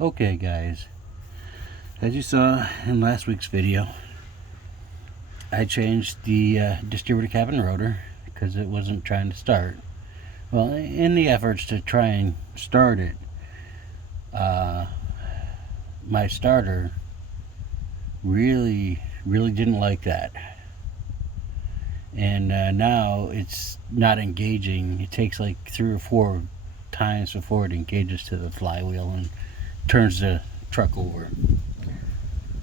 Okay guys, as you saw in last week's video, I changed the distributor cabin rotor because it wasn't trying to start. Well, in the efforts to try and start it, my starter really didn't like that, and now it's not engaging. It takes like 3 or 4 times before it engages to the flywheel and turns the truck over.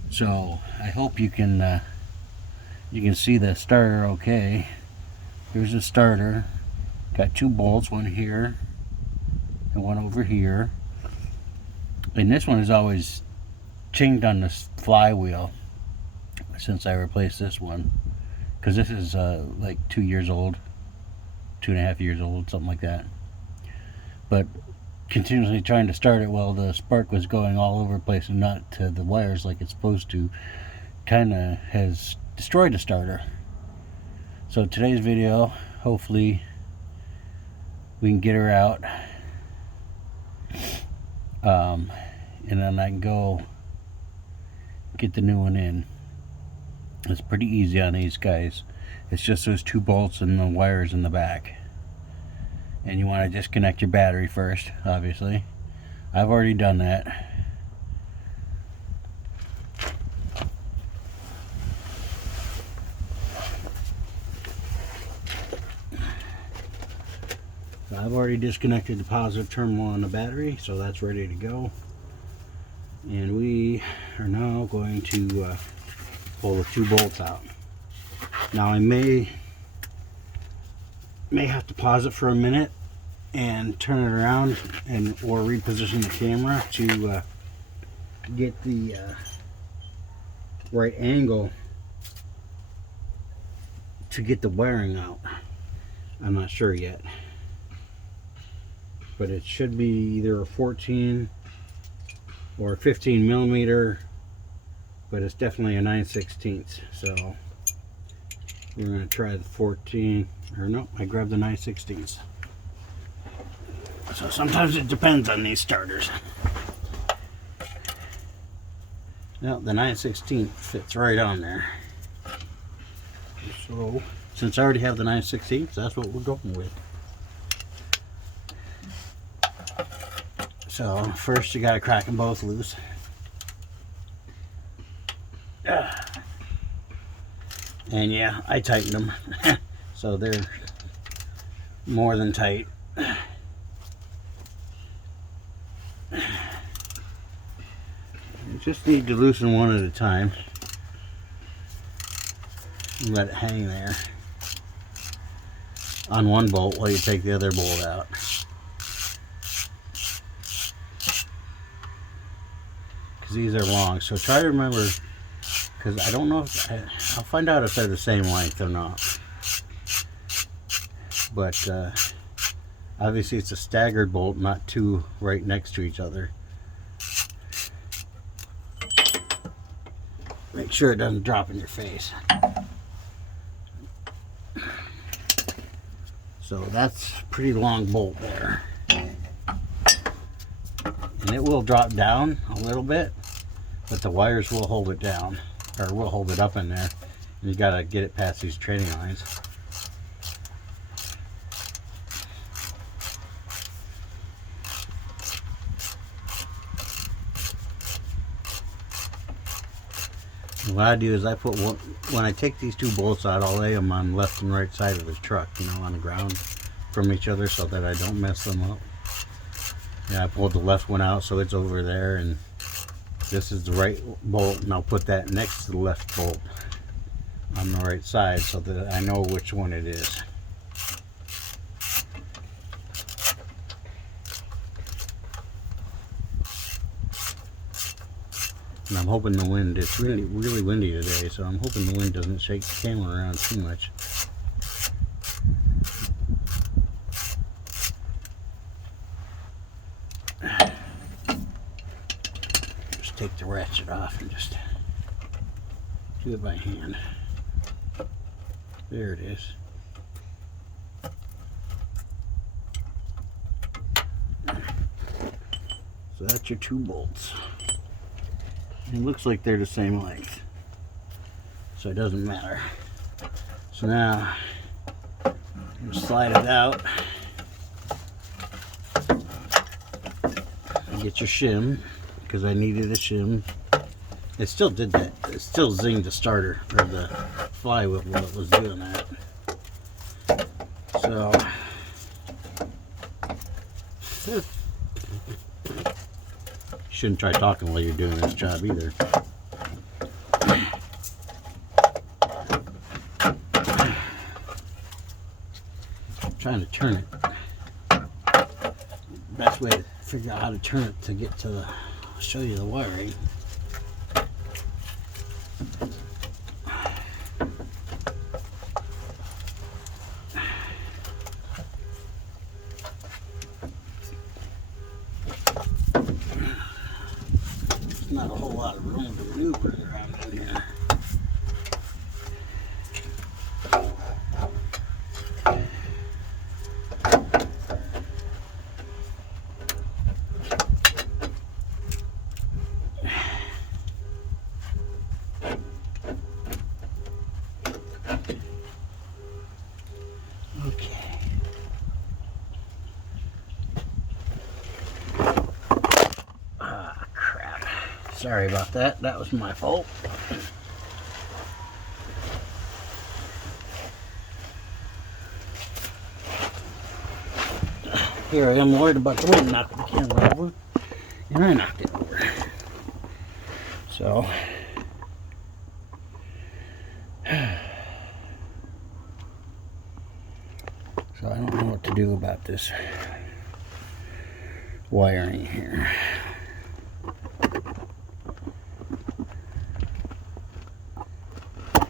So I hope you can see the starter okay. Here's the starter. Got 2 bolts, one here and one over here. And this one is always chinged on this flywheel since I replaced this one, because this is like 2 years old, 2.5 years old, something like that. But continuously trying to start it while the spark was going all over the place and not to the wires like it's supposed to, kind of has destroyed the starter. So today's video, hopefully we can get her out, and then I can go get the new one in. It's pretty easy on these guys. It's just those 2 bolts and the wires in the back. And you want to disconnect your battery first, obviously. I've already done that. So I've already disconnected the positive terminal on the battery, so that's ready to go. And we are now going to pull the 2 bolts out. Now I may have to pause it for a minute and turn it around or reposition the camera to get the right angle to get the wiring out. I'm not sure yet, but it should be either a 14 or a 15 millimeter, but it's definitely a 9/16. So we're going to try the 14, or no, I grabbed the 9/16. So sometimes it depends on these starters. Now the 9/16 fits right on there. So since I already have the 9/16, that's what we're going with. So first you got to crack them both loose. And yeah, I tightened them. So they're more than tight. You just need to loosen one at a time. Let it hang there on one bolt while you take the other bolt out. Because these are long, so try to remember, because I don't know if I'll find out if they're the same length or not. But obviously it's a staggered bolt, not 2 right next to each other. Make sure it doesn't drop in your face. So that's a pretty long bolt there. And it will drop down a little bit, but the wires will hold it down, or will hold it up in there. And you gotta get it past these training lines. What I do is I put one, when I take these 2 bolts out, I'll lay them on left and right side of the truck, you know, on the ground from each other so that I don't mess them up. Yeah, I pulled the left one out so it's over there, and this is the right bolt, and I'll put that next to the left bolt on the right side so that I know which one it is. And I'm hoping the wind, it's really windy today, so I'm hoping the wind doesn't shake the camera around too much. Just take the ratchet off and just do it by hand. There it is. So that's your 2 bolts. It looks like they're the same length, so it doesn't matter. So now you slide it out and get your shim, because I needed a shim. It still did that. It still zinged the starter or the flywheel while it was doing that. So shouldn't try talking while you're doing this job either. Trying to turn it. Best way to figure out how to turn it to get to the, I'll show you the wiring. There's not a whole lot of room to maneuver around in here. Sorry about that. That was my fault. Here I am worried about the wind knocking the camera over, and I knocked it over. So I don't know what to do about this wiring here.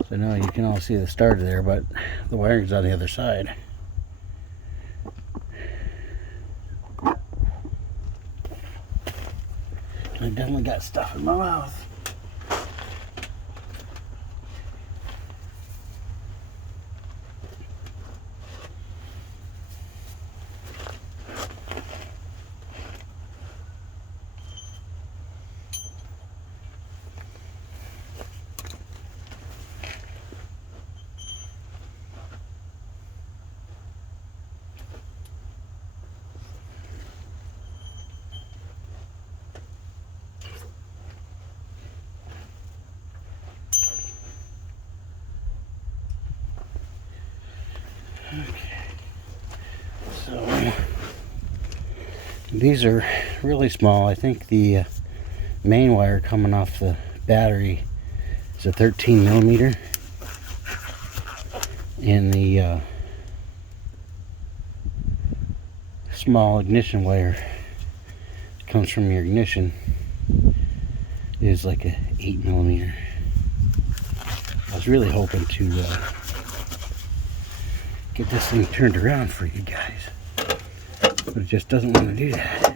So now you can all see the starter there, but the wiring's on the other side. I definitely got stuff in my mouth. Okay, so these are really small. I think the main wire coming off the battery is a 13 millimeter, and the small ignition wire that comes from your ignition is like a 8 millimeter. I was really hoping to get this thing turned around for you guys, but it just doesn't want to do that.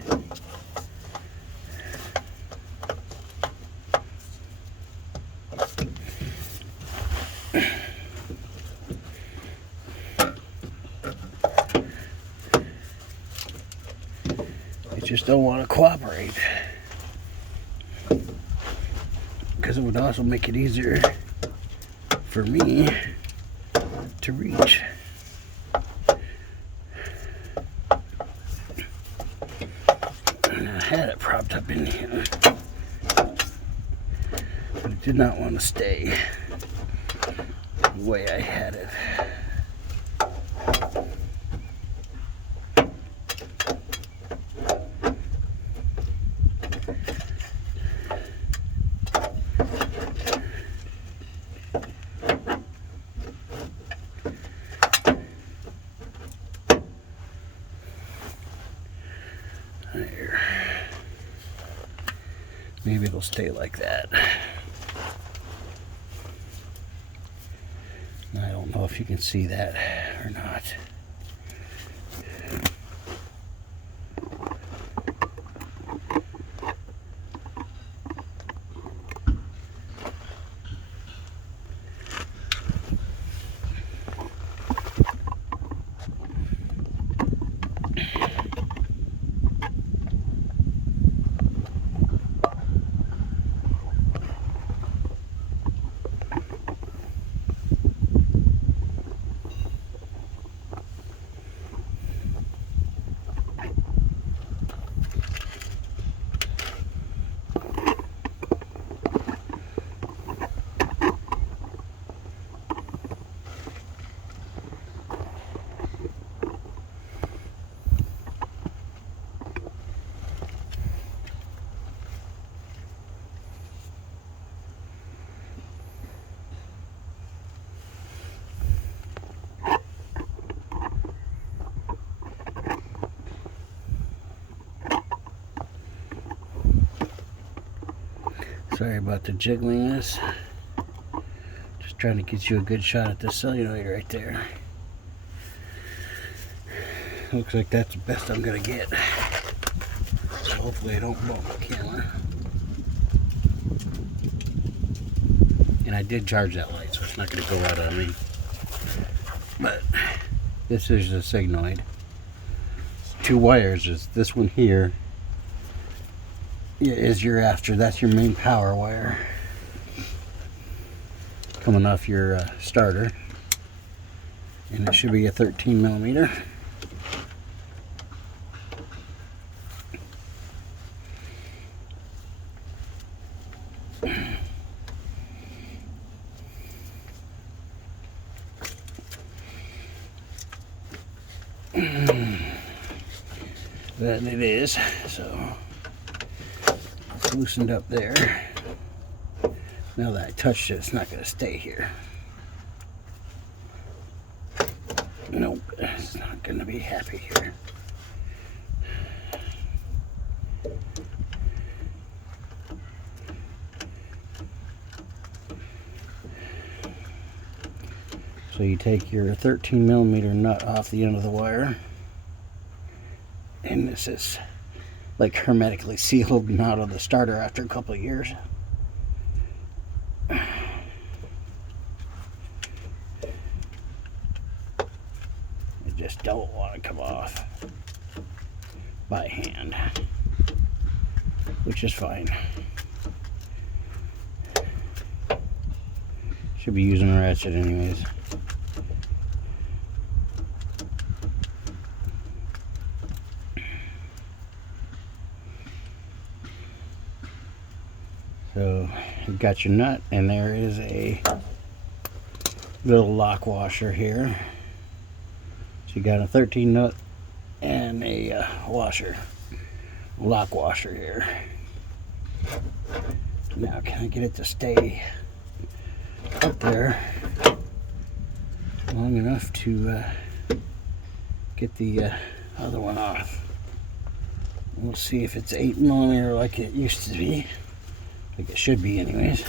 It just don't want to cooperate, because it would also make it easier for me to reach. I had it propped up in here, but it did not want to stay the way I had it. There. Maybe it'll stay like that. I don't know if you can see that or not. Sorry about the jiggling this. Just trying to get you a good shot at the solenoid right there. Looks like that's the best I'm gonna get. So hopefully I don't blow my camera. And I did charge that light, so it's not gonna go out on me. But this is the signoid. Two wires. Is this one here is your that's your main power wire coming off your starter, and it should be a 13 millimeter. That it is. So it's loosened up there. Now that I touched it, it's not going to stay here. Nope, it's not going to be happy here. So you take your 13 millimeter nut off the end of the wire, and this is like hermetically sealed and out of the starter after a couple of years. You just don't want to come off by hand, which is fine. Should be using a ratchet anyways. So you've got your nut, and there is a little lock washer here. So you got a 13 nut and a lock washer here. Now can I get it to stay up there long enough to get the other one off? We'll see if it's 8 millimeter like it used to be. Like it should be anyways.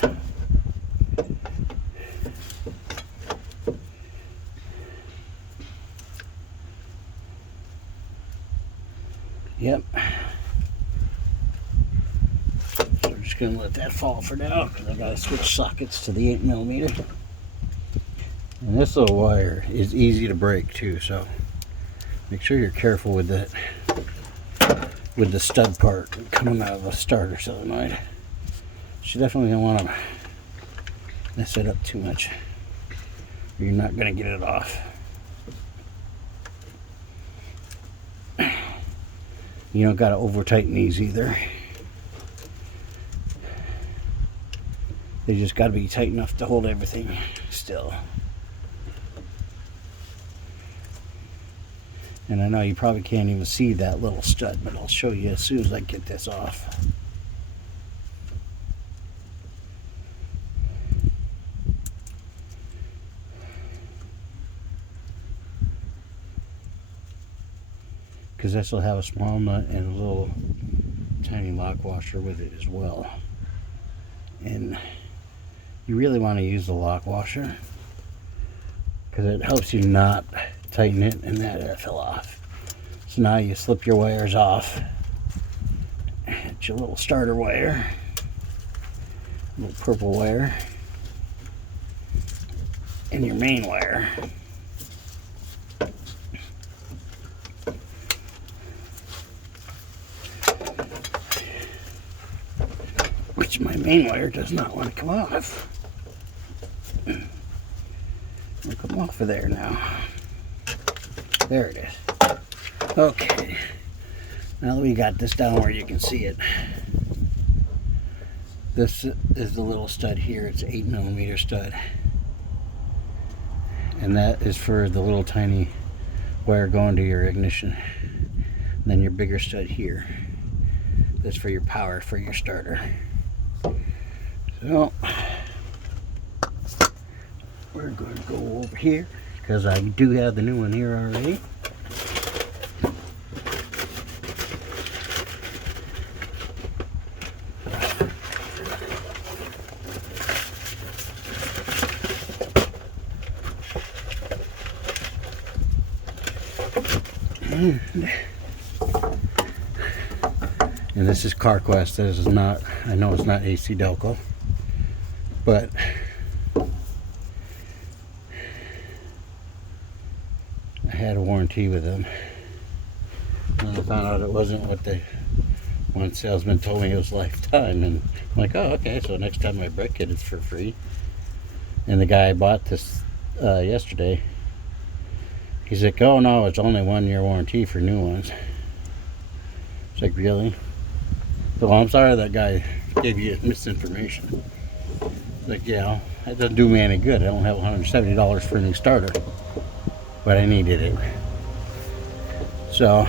Yep. So I'm just gonna let that fall for now because I gotta switch sockets to the 8 millimeter. And this little wire is easy to break too, so make sure you're careful with that, with the stud part coming out of the starter solenoid. You definitely don't want to mess it up too much, or you're not going to get it off. You don't got to over tighten these either. They just got to be tight enough to hold everything still. And I know you probably can't even see that little stud, but I'll show you as soon as I get this off. Because this will have a small nut and a little tiny lock washer with it as well. And you really want to use the lock washer because it helps you not tighten it, and that fell off. So now you slip your wires off. It's your little starter wire, little purple wire, and your main wire. Which my main wire does not want to come off. It'll come off of there now. There it is. Okay. Now that we got this down where you can see it, this is the little stud here. It's an 8 millimeter stud. And that is for the little tiny wire going to your ignition. And then your bigger stud here. That's for your power for your starter. So we're going to go over here because I do have the new one here already. And this is CarQuest. This is not, I know it's not AC Delco, but I had a warranty with them. And I found out it wasn't what one salesman told me it was lifetime. And I'm like, oh, okay, so next time I break it, it's for free. And the guy I bought this yesterday, he's like, oh no, it's only 1 year warranty for new ones. It's like, really? So I'm sorry that guy gave you misinformation. Like, yeah, that doesn't do me any good. I don't have $170 for a new starter, but I needed it. So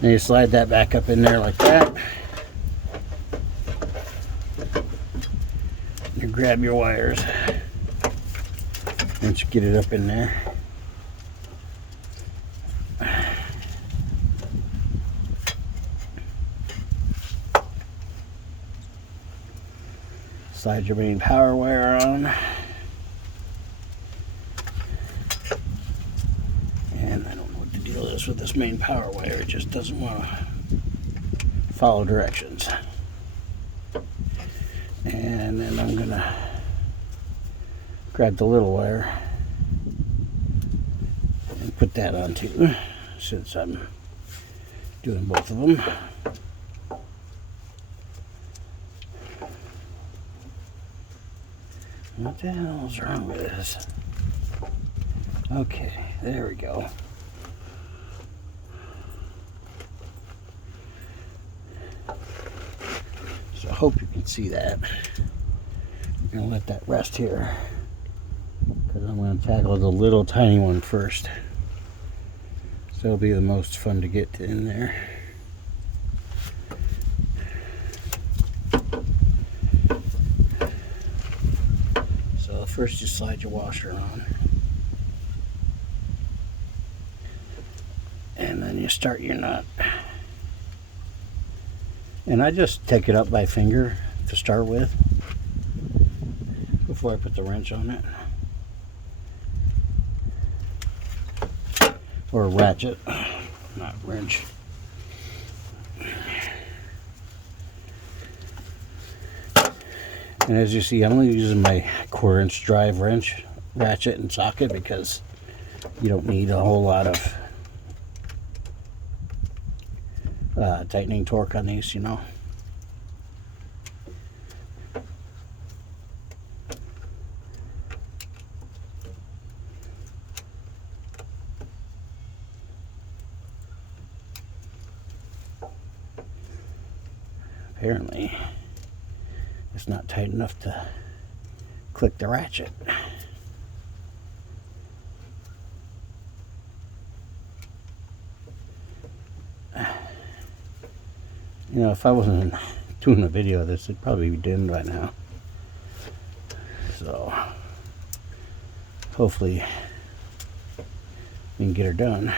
then you slide that back up in there like that. You grab your wires once you get it up in there. Slide your main power wire on. And I don't know what the deal is with this main power wire. It just doesn't want to follow directions. And then I'm going to grab the little wire and put that on too, since I'm doing both of them. What the hell is wrong with this? Okay, there we go. So I hope you can see that. I'm going to let that rest here, because I'm going to tackle the little tiny one first. So it'll be the most fun to get in there. So first you slide your washer on. And then you start your nut. And I just take it up by finger to start with before I put the wrench on it. Or a ratchet, not wrench. And as you see, I'm only using my 1/4 inch drive wrench, ratchet and socket, because you don't need a whole lot of tightening torque on these, you know. Apparently, it's not tight enough to click the ratchet. You know, if I wasn't doing a video of this, it'd probably be done by now. So, hopefully, we can get her done.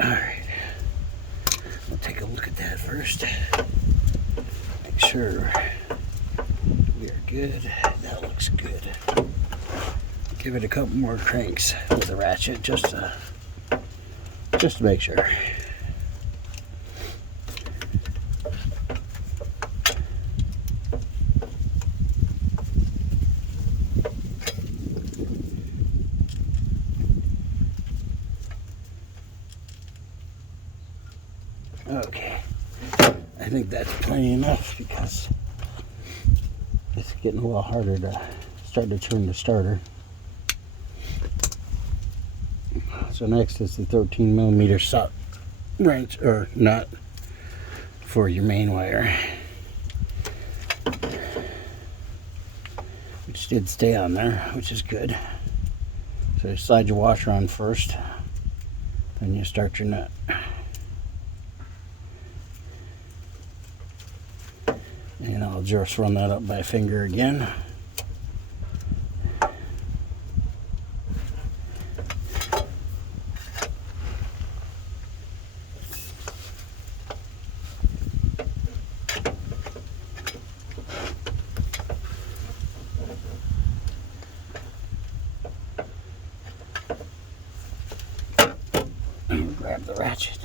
Alright, we'll take a look at that first. Make sure we are good. That looks good. Give it a couple more cranks with the ratchet just to make sure. Okay, I think that's plenty enough, because it's getting a little harder to start to turn the starter. So next is the 13mm sock wrench, or nut, for your main wire, which did stay on there, which is good. So you slide your washer on first, then you start your nut. And I'll just run that up by finger again. grab the ratchet.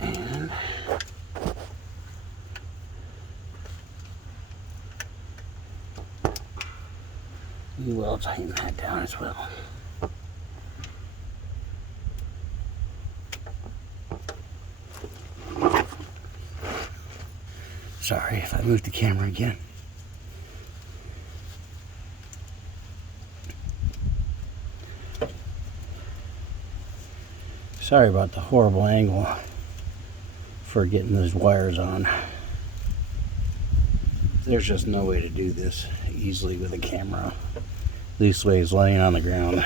And we will tighten that down as well. Sorry if I moved the camera again. Sorry about the horrible angle for getting those wires on. There's just no way to do this easily with a camera leastways laying on the ground.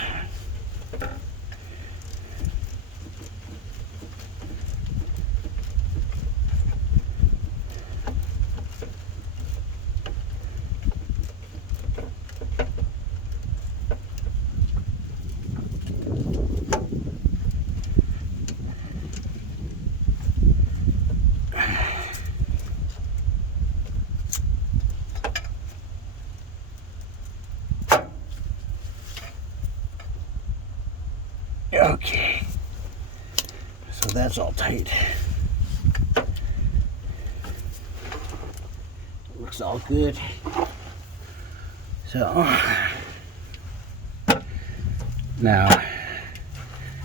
Okay, so that's all tight. Looks all good. So now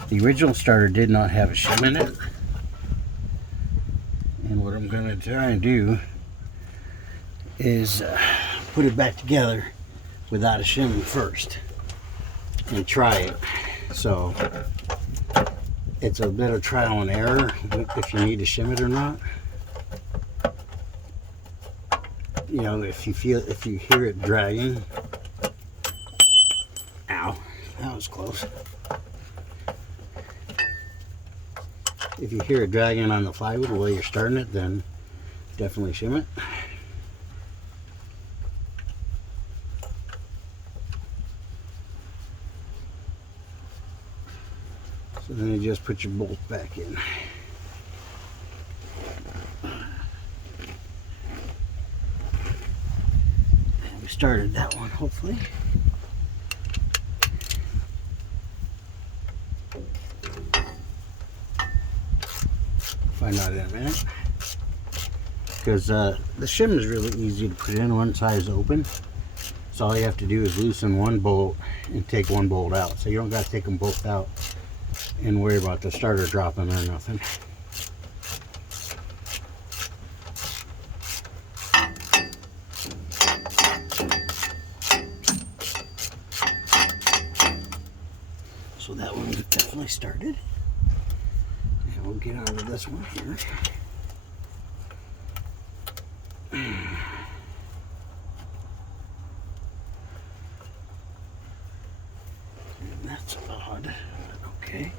the original starter did not have a shim in it, and what I'm going to try and do is put it back together without a shim first and try it. So it's a bit of trial and error if you need to shim it or not. You know, if you hear it dragging. Ow, that was close. If you hear it dragging on the plywood while you're starting it, then definitely shim it. So then you just put your bolt back in. And we started that one, hopefully. Find out in a minute. Because the shim is really easy to put in. One side is open. So all you have to do is loosen one bolt and take one bolt out. So you don't got to take them both out and worry about the starter dropping or nothing. So that one's definitely started. And we'll get onto this one here. And that's odd, but okay.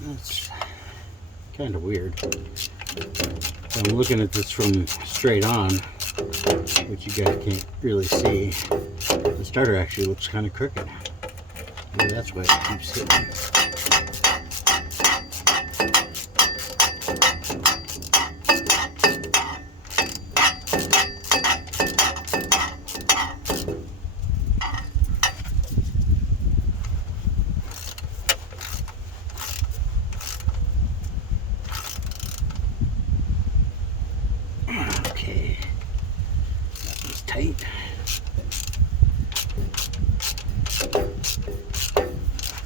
That's kind of weird. So I'm looking at this from straight on, which you guys can't really see. The starter actually looks kind of crooked. Maybe that's why it keeps hitting. Okay, that was tight.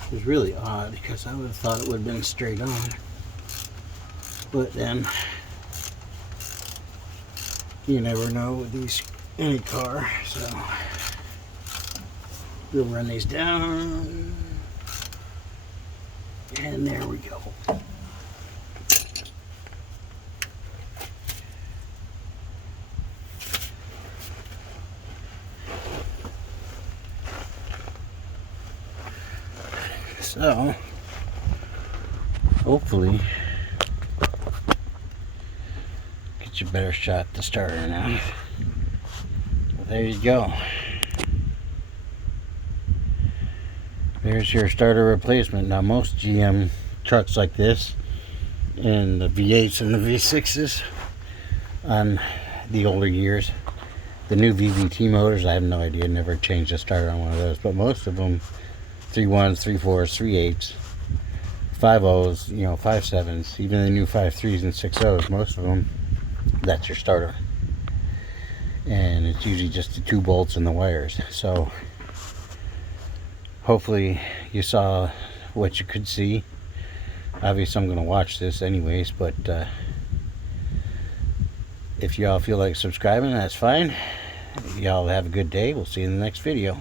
It was really odd because I would have thought it would have been straight on, but then you never know with these any car. So we'll run these down, and there we go. So hopefully get you a better shot at the starter now. Well, there you go. There's your starter replacement. Now most GM trucks like this, and the V8s and the V6s on the older years, the new VVT motors, I have no idea, never changed the starter on one of those, but most of them 3.1s, 3.4s, 3.8s, 5.0s, 5.7s, even the new 5.3s and 6.0s, most of them, that's your starter. And it's usually just the 2 bolts and the wires. So hopefully you saw what you could see. Obviously I'm going to watch this anyways, but if y'all feel like subscribing, that's fine. Y'all have a good day. We'll see you in the next video.